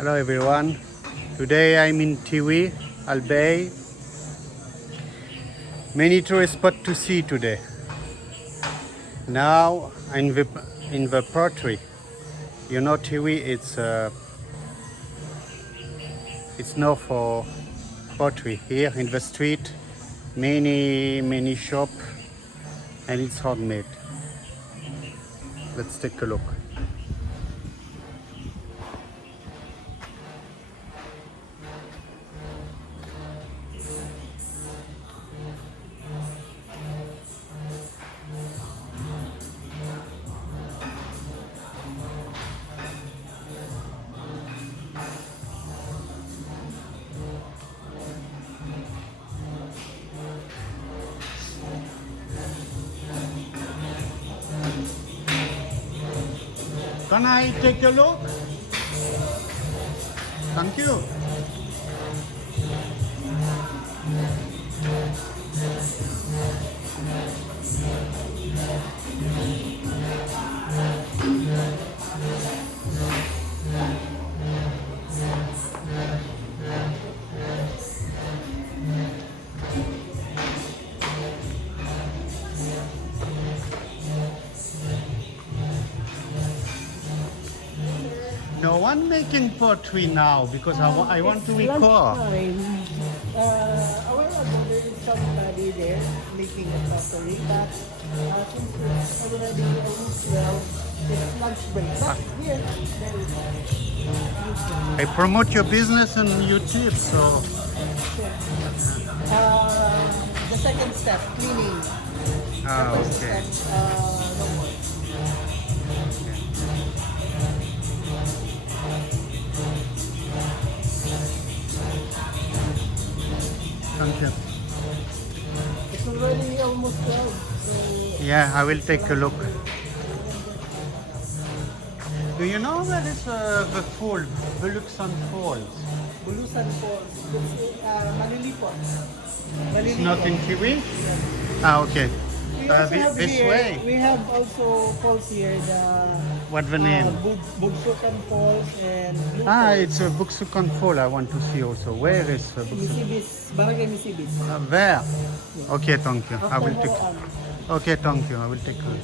Hello everyone. Today I'm in Tiwi, Albay. Many tourist spots to see today. Now in the pottery. You know Tiwi, it's known for pottery. Here in the street, many shop, and it's handmade. Let's take a look. Can I take a look? Thank you. No one making pottery now because I want to record. A while ago, there is somebody there making a pottery, but since it's already almost 12, it's lunch break. But here, there is I promote your business on YouTube, so the second step, cleaning. The first okay. step, no more. Thank you. It's already almost 12, so Yeah, I will take a look. Do you know where is the fall, Buluxan Falls? Bulusan Falls. It's Malilipot. It's not in Tiwi? Ah, okay. We also have This here, way. we have also falls here, What the name? Bugsukan Falls and Blue Ah, Falls. it's a Buksukan Fall I want to see also. Where is Buksukan? Misibis, Barangay Misibis. There. Okay, thank you. I will take. After Okay, thank you. I will take a look.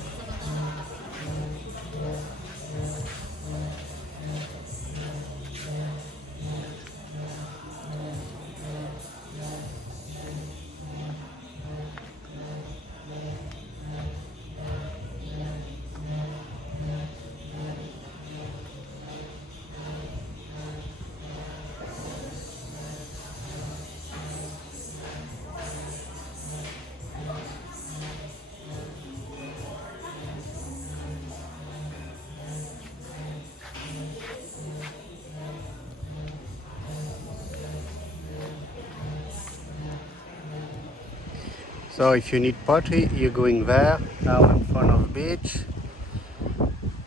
So if you need pottery, you're going there, now in front of the beach.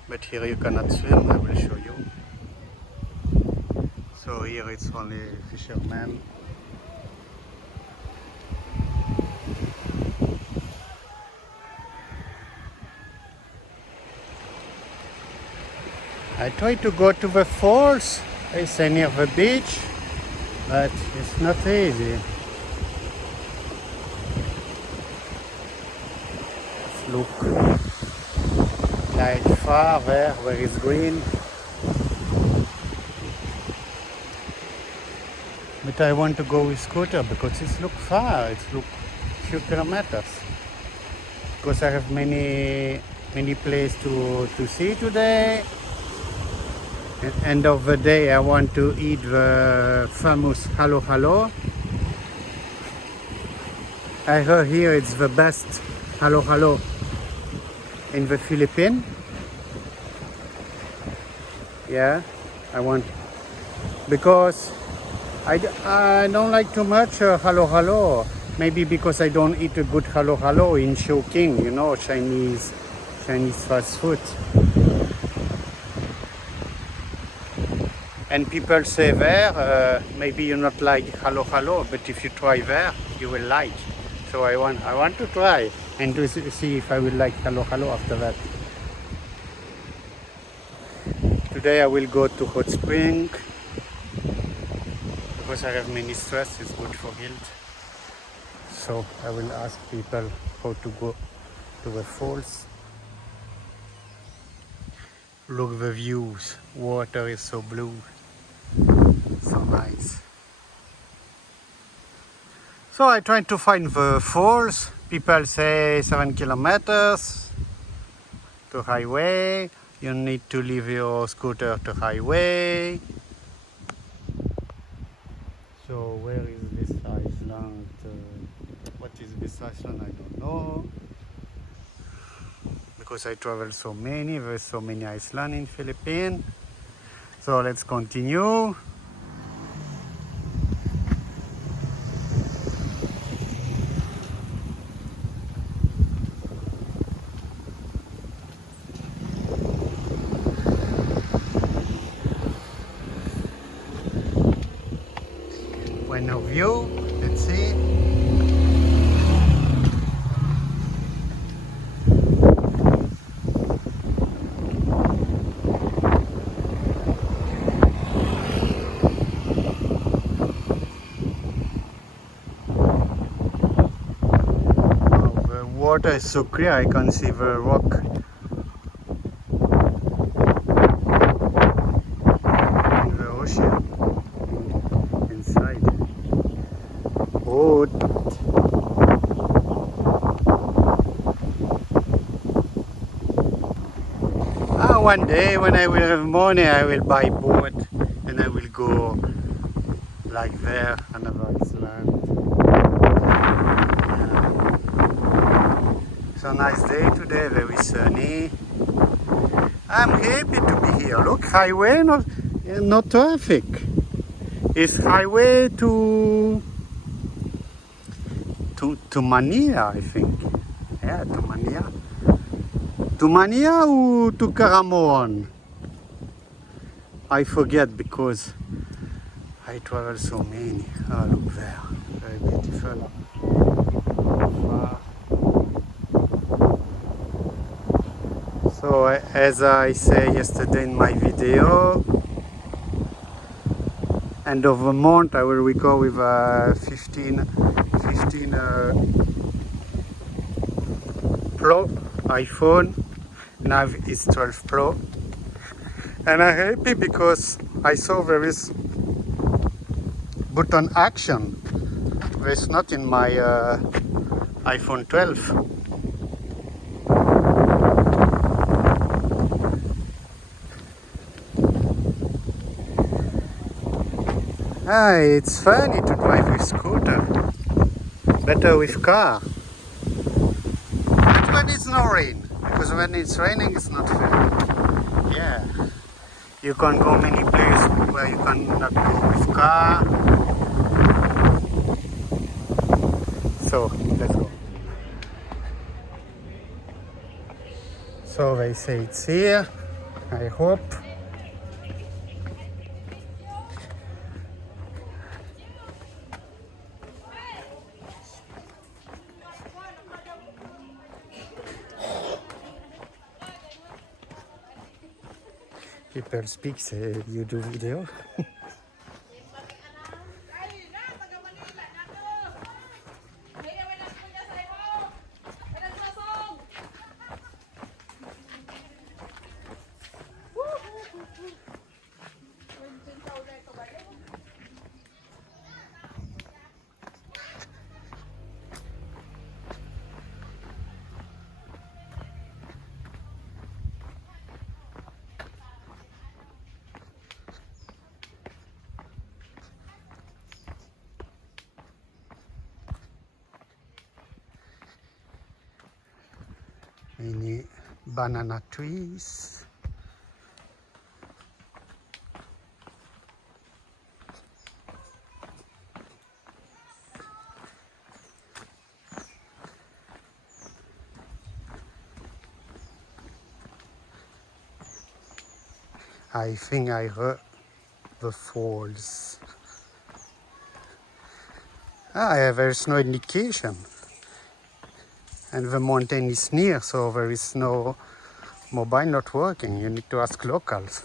But here you cannot swim, I will show you. So here it's only fishermen. I try to go to the falls, it's near the beach, but it's not easy. Look, like far there where it's green. But I want to go with scooter because it's look far, it's look few kilometers. Because I have many places to see today. At the end of the day I want to eat the famous halo halo. I heard here it's the best halo halo in the Philippines. Yeah, I want, because I don't like too much halo halo. Maybe because I don't eat a good halo halo in Chowking, you know, Chinese fast food. And people say there, maybe you not like halo halo, but if you try there, you will like. So I want to try and to see if I will like halo halo after that. Today I will go to hot spring because I have many stress, it's good for health. So I will ask people how to go to the falls. Look the views, water is so blue, so nice. So I tried to find the falls. People say 7 kilometers to highway. You need to leave your scooter to highway. So where is this island? What is this island? I don't know. Because I travel so many, there's so many islands in Philippines. So let's continue. Point of view, let's see. Water is so clear, I can see the rock in the ocean inside. Oh, one day when I will have money, I will buy a boat and I will go like there, another island. It's a nice day today, very sunny. I'm happy to be here. Look, highway, not traffic. It's highway to Manila, I think. Yeah, to Manila. To Manila or to Caramoan? I forget because I travel so many. Oh, look there. Very beautiful. So as I say yesterday in my video, end of the month I will record with 15 Pro iPhone. Now it's 12 Pro. And I'm happy because I saw there is button action. It's not in my iPhone 12. It's funny to drive with scooter. Better with car. But when it's no rain. Because when it's raining it's not fair. Yeah. You can go many places where you cannot go with car. So let's go. So they say it's here. I hope. People speak, say you do video. Many banana trees. I think I heard the falls. There is no indication. And the mountain is near, so there is no mobile not working. You need to ask locals.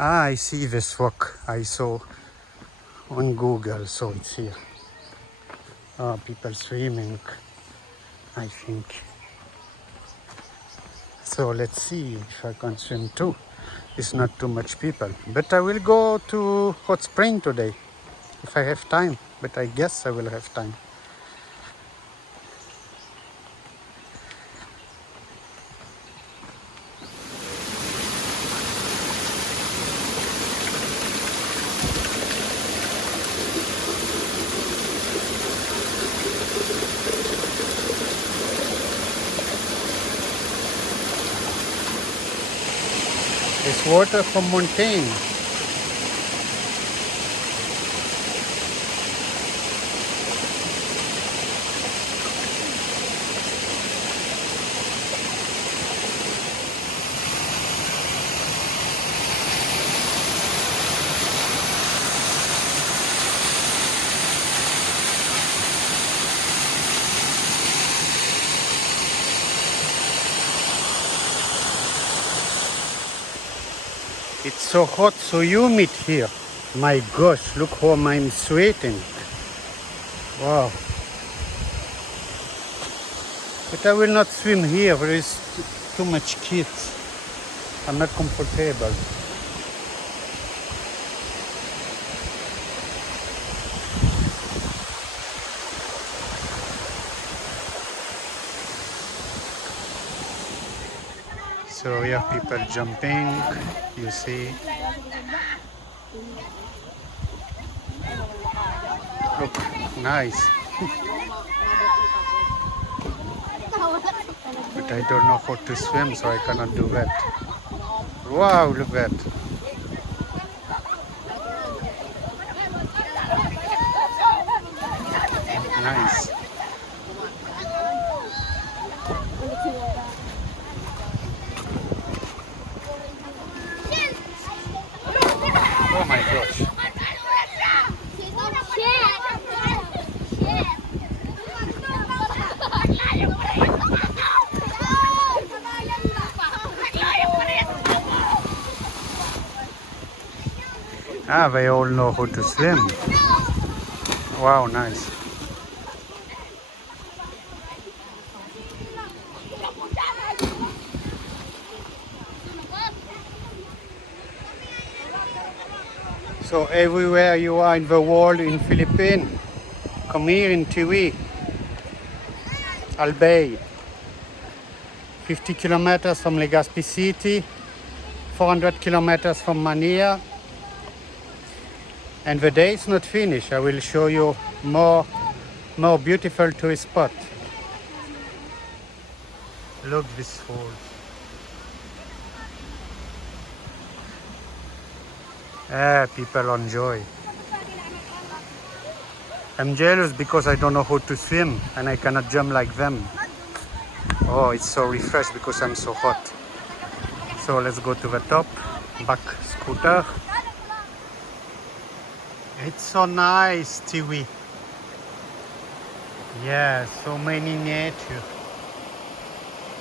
Ah, I see this rock. I saw on Google, so it's here. Oh, people swimming, I think. So let's see if I can swim too. It's not too much people. But I will go to hot spring today if I have time. But I guess I will have time. It's water from mountain. It's so hot, so humid here. My gosh, look how I'm sweating. Wow. But I will not swim here. There is too much kids. I'm not comfortable. So we have people jumping, you see. Look, nice. But I don't know how to swim, so I cannot do that. Wow, look at that. Nice. Oh my gosh. Ah, they all know how to swim. Wow, nice. So everywhere you are in the world in Philippines, come here in TV, Albay, 50 kilometers from Legazpi City, 400 kilometers from Manila. And the day is not finished. I will show you more beautiful tourist spot. Look this falls. People enjoy. I'm jealous because I don't know how to swim and I cannot jump like them. Oh, it's so refreshed because I'm so hot. So let's go to the top, back scooter. It's so nice, Tiwi. Yeah, so many nature.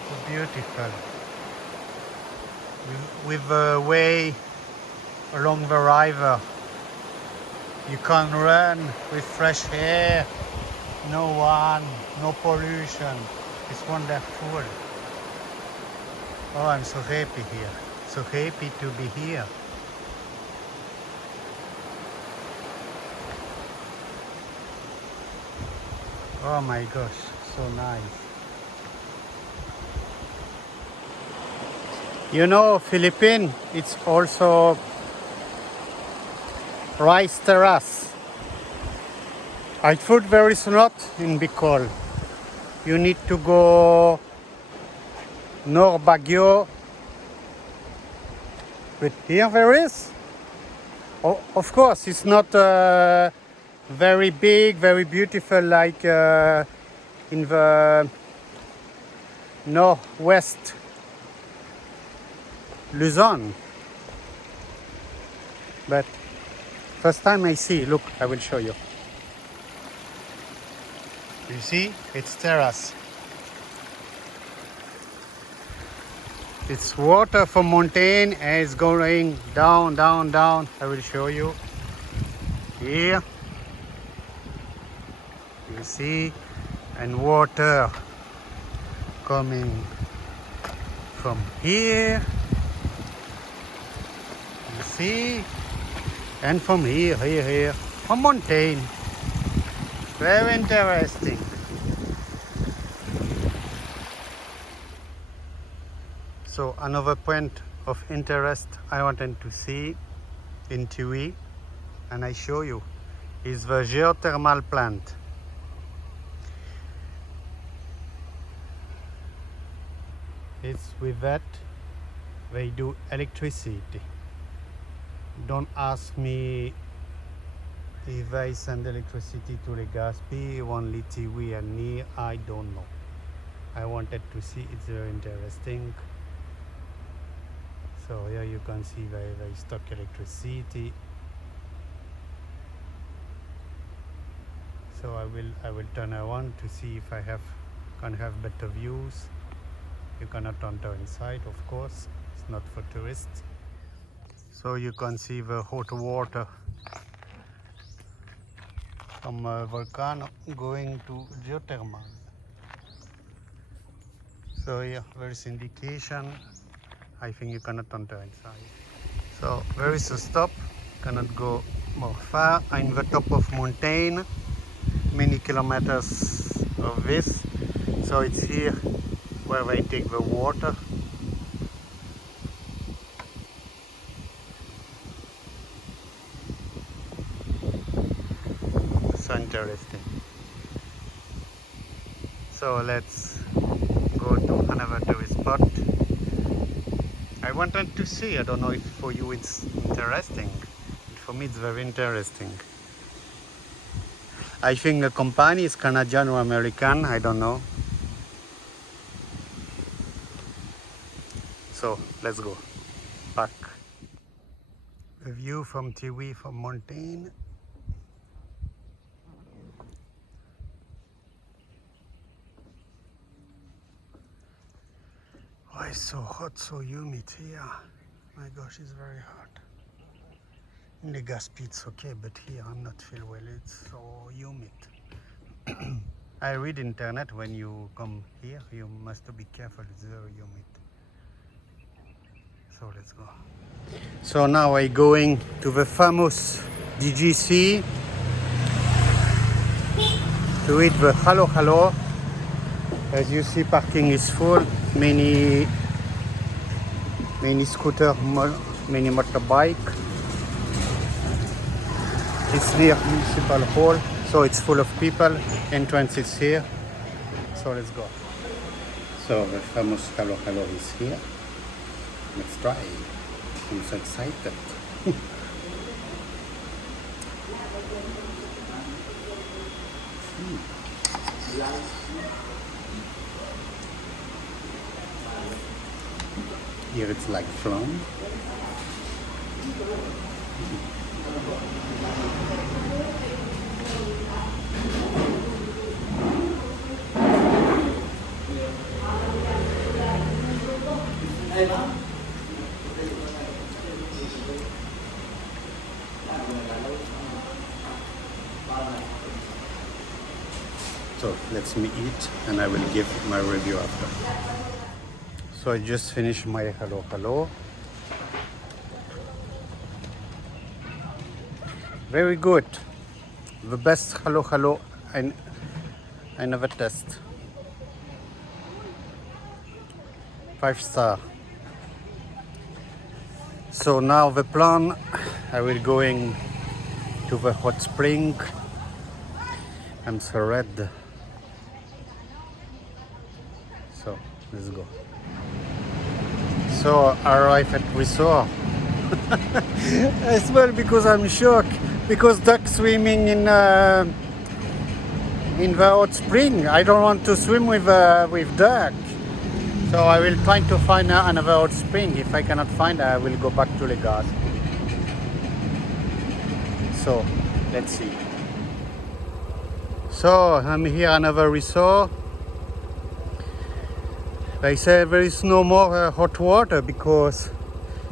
So beautiful. With the way along the river, you can run with fresh air, no one, no pollution. It's wonderful. Oh, I'm so happy here. So happy to be here. Oh my gosh, so nice. You know, Philippines, it's also rice terrace. I thought there is not in Bicol. You need to go North Baguio. But here there is. Oh, of course, it's not very big, very beautiful like in the northwest Luzon. But first time I see, look, I will show you. You see, it's terrace. It's water from mountain and it's going down, down, down. I will show you. Here. You see, and water coming from here. You see, and from here, from mountain. Very interesting. So another point of interest I wanted to see in Tiwi, and I show you, is the geothermal plant. It's with that they do electricity. Don't ask me if they send electricity to Legazpi, only Tiwi and me, I don't know. I wanted to see, it's very interesting. So here you can see they stock electricity. So I will turn around to see if I can have better views. You cannot enter inside, of course. It's not for tourists. So you can see the hot water from a volcano going to geothermal. So here there is indication. I think you cannot enter inside. So there is a stop. Cannot go more far. I'm the top of mountain. Many kilometers of this. So it's here where they take the water. So interesting. So let's go to another tourist spot. I wanted to see, I don't know if for you it's interesting. For me it's very interesting. I think the company is Canadian or American, I don't know. So let's go back. The view from Tiwi from mountain. Oh, it's so hot, so humid here. My gosh, it's very hot. In the Legazpi it's okay, but here I'm not feel well. It's so humid. I read internet when you come here, you must be careful. It's very humid. So let's go. So now I'm going to the famous DGC to eat the halo halo. As you see, parking is full. Many scooter, many motorbike. It's near municipal hall, so it's full of people. Entrance is here. So let's go. So the famous halo halo is here. Let's try. I'm so excited. Here it's like flan. So let's me eat and I will give my review after. So I just finished my halo halo. Very good. The best halo halo I never test. 5 star. So now the plan, I will going to the hot spring. I'm so red. So let's go. So I arrive at resort. As well because I'm shocked because duck swimming in the hot spring. I don't want to swim with duck. So I will try to find another hot spring. If I cannot find, I will go back to Legazpi. So let's see. So I'm here another resort. They say there is no more hot water because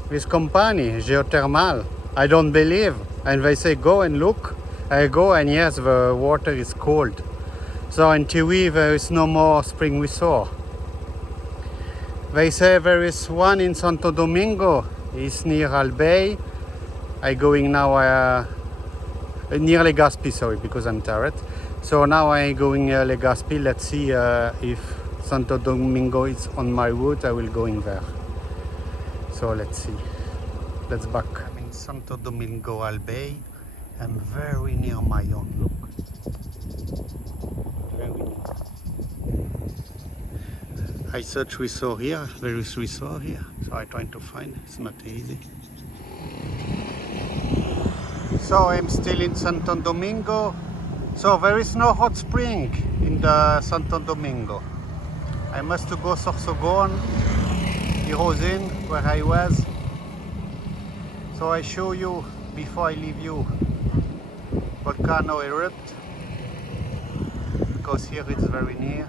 this company, Geothermal, I don't believe. And they say, go and look. I go and yes, the water is cold. So in TV there is no more spring resort. They say there is one in Santo Domingo. It's near Albay. I going now near Legazpi, sorry, because I'm tired. So now I going Legazpi. Let's see if Santo Domingo is on my route. I will go in there. So let's see. Let's back. I'm in Santo Domingo, Albay. I'm very near my own. Look. Very near. I search resort here. There is resort here. So I'm trying to find. It's not easy. So I'm still in Santo Domingo. So there is no hot spring in the Santo Domingo. I must go Sorsogon, Hirosin, where I was. So I show you before I leave you. Volcano erupt because here it's very near.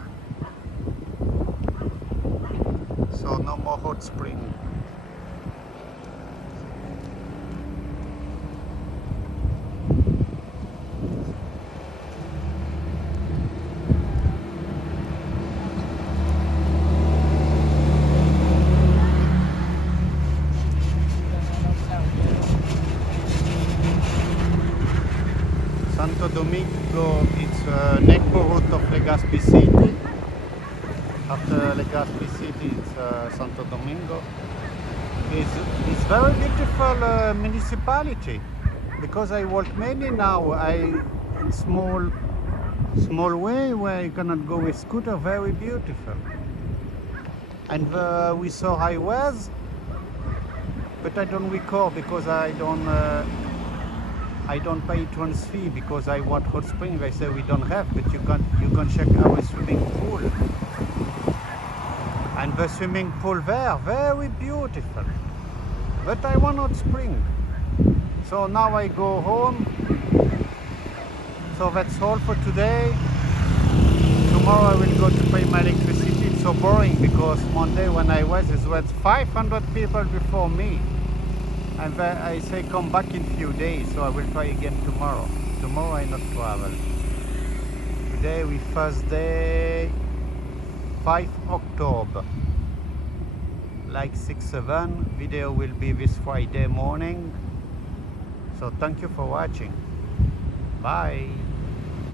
So no more hot spring. Santo Domingo, it's a neighborhood of Legazpi City. After Legazpi City, it's Santo Domingo. It's very beautiful municipality because I walk many now. Small way where you cannot go with scooter. Very beautiful. And we saw highways, but I don't record because I don't pay entrance fee because I want hot spring. They say we don't have, but you can check our swimming pool. And the swimming pool there, very beautiful. But I want hot spring. So now I go home. So that's all for today. Tomorrow I will go to pay my electricity. It's so boring because Monday when I was, it was 500 people before me. And then I say come back in few days, so I will try again tomorrow. Tomorrow I not travel. Today we Thursday, 5 October. Like 6-7, video will be this Friday morning. So thank you for watching. Bye.